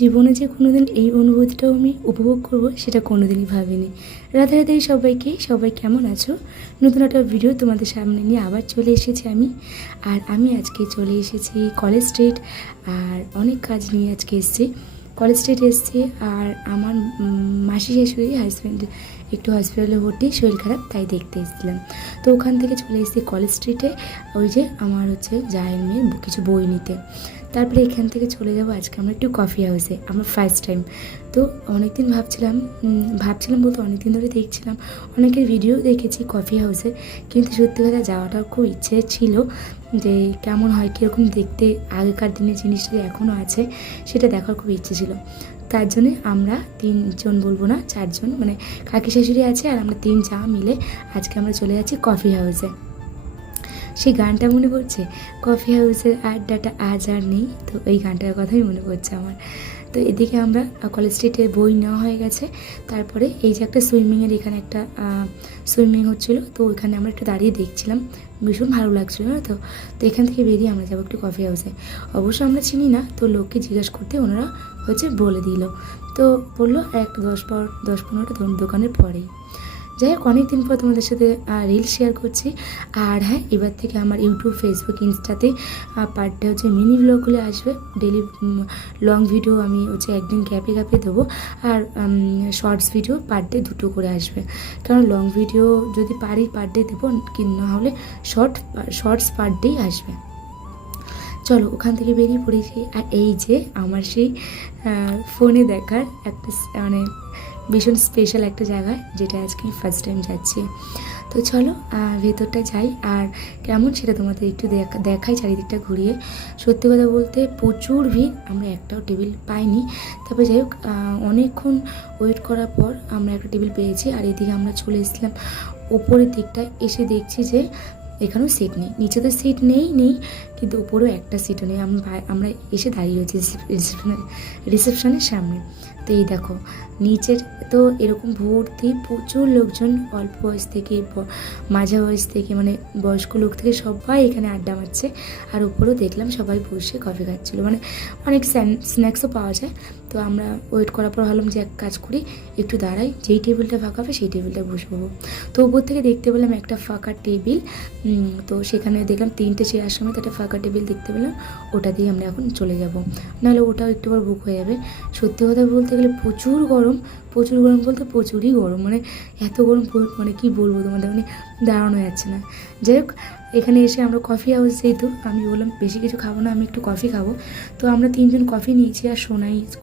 জীবনে যে কোনোদিন এই অনুভূতিটাও আমি উপভোগ করব সেটা কোনোদিনই ভাবিনি। রাধে রাধে সবাইকে, সবাই কেমন আছো? নতুন একটা ভিডিও তোমাদের সামনে নিয়ে আবার চলে এসেছি আমি। আর আমি আজকে চলে এসেছি কলেজ স্ট্রিট। আর অনেক কাজ নিয়ে আজকে এসেছি কলেজ স্ট্রিট এসেছি। আর আমার মাসি শাশুড়ি হাজব্যান্ড একটু হসপিটালে ভর্তি, শরীর খারাপ, তাই দেখতে এসেছিলাম। তো ওখান থেকে চলে এসেছি কলেজ স্ট্রিটে, ওই যে আমার জায়ের মেয়ে কিছু বই নিতে। তারপরে এখান থেকে চলে যাব আজকে আমরা একটু কফি হাউসে, আমার ফার্স্ট টাইম। তো অনেকদিন ভাবছিলাম বলতে অনেকদিন ধরে দেখছিলাম, অনেকের ভিডিও দেখেছি কফি হাউসে, কিন্তু সত্যি কথা যাওয়াটার খুব ইচ্ছে ছিল যে কেমন হয়, কীরকম দেখতে, আগেকার দিনের জিনিসটা যে এখনও আছে সেটা দেখার খুব ইচ্ছে ছিল। তার জন্যে আমরা তিনজন, বলবো না চারজন, মানে কাকি শাশুড়ি আছে আর আমরা তিন যা মিলে আজকে আমরা চলে যাচ্ছি কফি হাউসে। সেই গানটা মনে পড়ছে, কফি হাউসের আড্ডাটা আজ আর নেই, তো এই গানটার কথাই মনে পড়ছে আমার। তো এদিকে আমরা কলেজ স্ট্রিটে বই নেওয়া হয়ে গেছে। তারপরে এই যে একটা সুইমিংয়ের, এখানে একটা সুইমিং হচ্ছিলো, তো ওইখানে আমরা একটু দাঁড়িয়ে দেখছিলাম, ভীষণ ভালো লাগছিলো না তো। তো এখান থেকে বেরিয়ে আমরা যাবো একটু কফি হাউসে। অবশ্য আমরা চিনি না, তো লোককে জিজ্ঞেস করতে ওনারা বলে দিল। তো বললো 10-15টা দোকানের পরেই। যাই হোক, অনেক দিন পর তোমাদের সাথে রিল শেয়ার করছি। আর হ্যাঁ, এবার থেকে আমার ইউটিউব, ফেসবুক, ইনস্টাতে পার ডে মিনি ব্লগগুলো আসবে। ডেলি লং ভিডিও আমি একদিন গ্যাপে দেবো, আর শর্টস ভিডিও পার ডে 2টো করে আসবে। কারণ লং ভিডিও যদি পারি পার ডে দেবো, না হলে শর্টস পার ডেই আসবে। চলো ওখান থেকে বেরিয়ে পড়েছি। আর এই যে আমার সেই ফোনে দেখার একটা ভীষণ স্পেশাল একটা জায়গায়, যেটা আজকে ফার্স্ট টাইম যাচ্ছি। তো চলো ভেতরটা যাই, আর কেমন সেটা তোমাদের একটু দেখাই চারিদিকটা ঘুরিয়ে। সত্যি কথা বলতে প্রচুর ভিড়, আমরা একটাও টেবিল পাইনি। তারপরে যাই হোক, অনেকক্ষণ ওয়েট করার পর আমরা একটা টেবিল পেয়েছি। আর এদিকে আমরা চলে এসেছিলাম ওপরের দিকটায়, এসে দেখছি যে এখানেও সিট নেই, নিচে তো সিট নেই, কিন্তু উপরেও একটা সিটও নেই। আমরা এসে দাঁড়িয়ে রয়েছি রিসেপশনের সামনে। তো এই দেখো নিচের তো এরকম ভর্তি, প্রচুর লোকজন, অল্প বয়স থেকে মাঝা বয়স থেকে, মানে বয়স্ক লোক থেকে সবাই এখানে আড্ডা মারছে। আর উপরেও দেখলাম সবাই বসে কফি খাচ্ছিলো, মানে অনেক স্ন্যাক্সও পাওয়া যায়। তো আমরা ওয়েট করার পর ভাবলাম যে এক কাজ করি, একটু দাঁড়াই, যেই টেবিলটা ফাঁকা হবে সেই টেবিলটা বসবো। তো উপর থেকে দেখতে পেলাম একটা ফাঁকা টেবিল। তো সেখানে দেখলাম 3টে চেয়ার সমেত একটা ফাঁকা টেবিল দেখতে পেলাম, ওটা দিয়ে আমরা এখন চলে যাব, নাহলে ওটাও একটু পর বুক হয়ে যাবে। সত্যি কথা বলতে গেলে প্রচুর গরম বলতে প্রচুরই গরম, মানে এত গরম, মানে কি বলবো তোমাদের, মানে দাঁড়ানো যাচ্ছে না। যাই হোক, এখানে এসে আমরা কফি হাউস, যেহেতু আমি বললাম বেশি কিছু খাবো না, আমি একটু কফি খাবো। তো আমরা 3জন কফি নিয়েছি, আর সোনাই